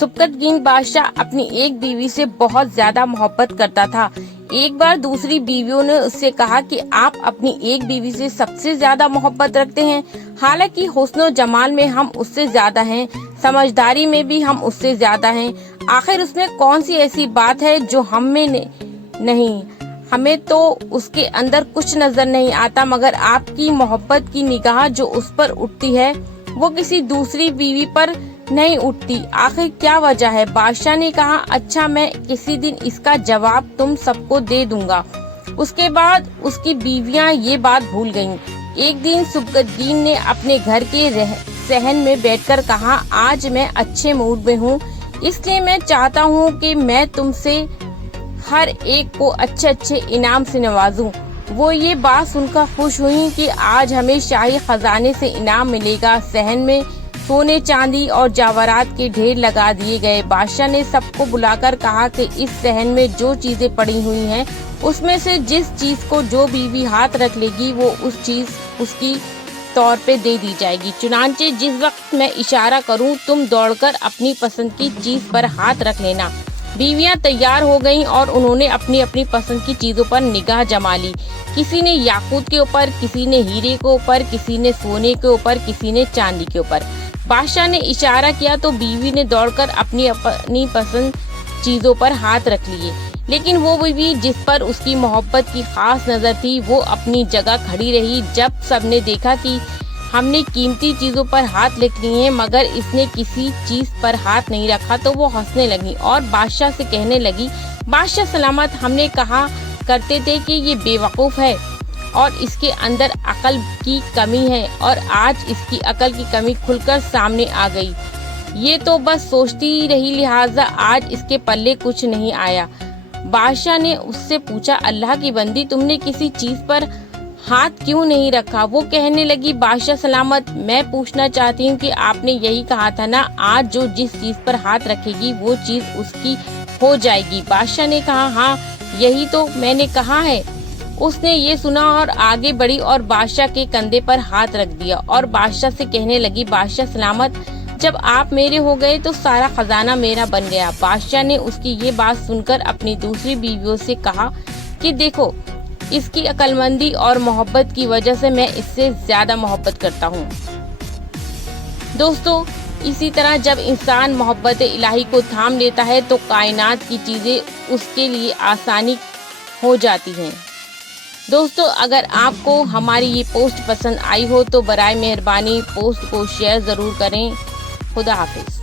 सुबकतगीन बादशाह अपनी एक बीवी से बहुत ज्यादा मोहब्बत करता था। एक बार दूसरी बीवियों ने उससे कहा कि आप अपनी एक बीवी से सबसे ज्यादा मोहब्बत रखते हैं, हालांकि हुस्न और जमाल में हम उससे ज्यादा हैं, समझदारी में भी हम उससे ज्यादा हैं। आखिर उसमें कौन सी ऐसी बात है जो हम में नहीं? हमें तो उसके अंदर कुछ नजर नहीं आता, मगर आपकी मोहब्बत की निगाह जो उस पर उठती है वो किसी दूसरी बीवी पर नहीं उठती। आखिर क्या वजह है? बादशाह ने कहा, अच्छा मैं किसी दिन इसका जवाब तुम सबको दे दूंगा। उसके बाद उसकी बीवियां ये बात भूल गईं। एक दिन सुबकतगीन ने अपने घर के सहन में बैठकर कहा, आज मैं अच्छे मूड में हूँ, इसलिए मैं चाहता हूँ कि मैं तुमसे हर एक को अच्छे अच्छे इनाम से नवाजूं। वो ये बात सुनकर खुश हुई कि आज हमें शाही खजाने से इनाम मिलेगा। सहन में सोने चांदी और जवाहरात के ढेर लगा दिए गए। बादशाह ने सबको बुलाकर कहा कि इस सहन में जो चीजें पड़ी हुई हैं उसमें से जिस चीज को जो बीवी हाथ रख लेगी वो उस चीज उसकी तौर पे दे दी जाएगी। चुनांचे जिस वक्त मैं इशारा करूं तुम दौड़कर अपनी पसंद की चीज पर हाथ रख लेना। बीवियां तैयार हो गईं और उन्होंने अपनी अपनी पसंद की चीजों पर निगाह जमा ली। किसी ने याकूत के ऊपर, किसी ने हीरे के ऊपर, किसी ने सोने के ऊपर, किसी ने चांदी के ऊपर। बादशाह ने इशारा किया तो बीवी ने दौड़कर अपनी अपनी पसंद चीजों पर हाथ रख लिए, लेकिन वो बीवी जिस पर उसकी मोहब्बत की खास नजर थी वो अपनी जगह खड़ी रही। जब सबने देखा कि हमने कीमती चीजों पर हाथ रख लिए हैं मगर इसने किसी चीज पर हाथ नहीं रखा, तो वो हंसने लगी और बादशाह से कहने लगी, बादशाह सलामत, हमने कहा करते थे कि ये बेवकूफ है और इसके अंदर अकल की कमी है, और आज इसकी अकल की कमी खुलकर सामने आ गई। ये तो बस सोचती ही रही, लिहाजा आज इसके पल्ले कुछ नहीं आया। बादशाह ने उससे पूछा, अल्लाह की बंदी, तुमने किसी चीज पर हाथ क्यों नहीं रखा? वो कहने लगी, बादशाह सलामत, मैं पूछना चाहती हूँ कि आपने यही कहा था ना, आज जो जिस चीज पर हाथ रखेगी वो चीज उसकी हो जाएगी। बादशाह ने कहा, हाँ यही तो मैंने कहा है। उसने ये सुना और आगे बढ़ी और बादशाह के कंधे पर हाथ रख दिया और बादशाह से कहने लगी, बादशाह सलामत, जब आप मेरे हो गए तो सारा खजाना मेरा बन गया। बादशाह ने उसकी ये बात सुनकर अपनी दूसरी बीवियों से कहा कि देखो, इसकी अक्लमंदी और मोहब्बत की वजह से मैं इससे ज्यादा मोहब्बत करता हूँ। दोस्तों, इसी तरह जब इंसान मोहब्बत इलाही को थाम लेता है तो कायनात की चीजें उसके लिए आसानी हो जाती हैं। दोस्तों, अगर आपको हमारी ये पोस्ट पसंद आई हो तो बराए मेहरबानी पोस्ट को शेयर जरूर करें। खुदा हाफिज।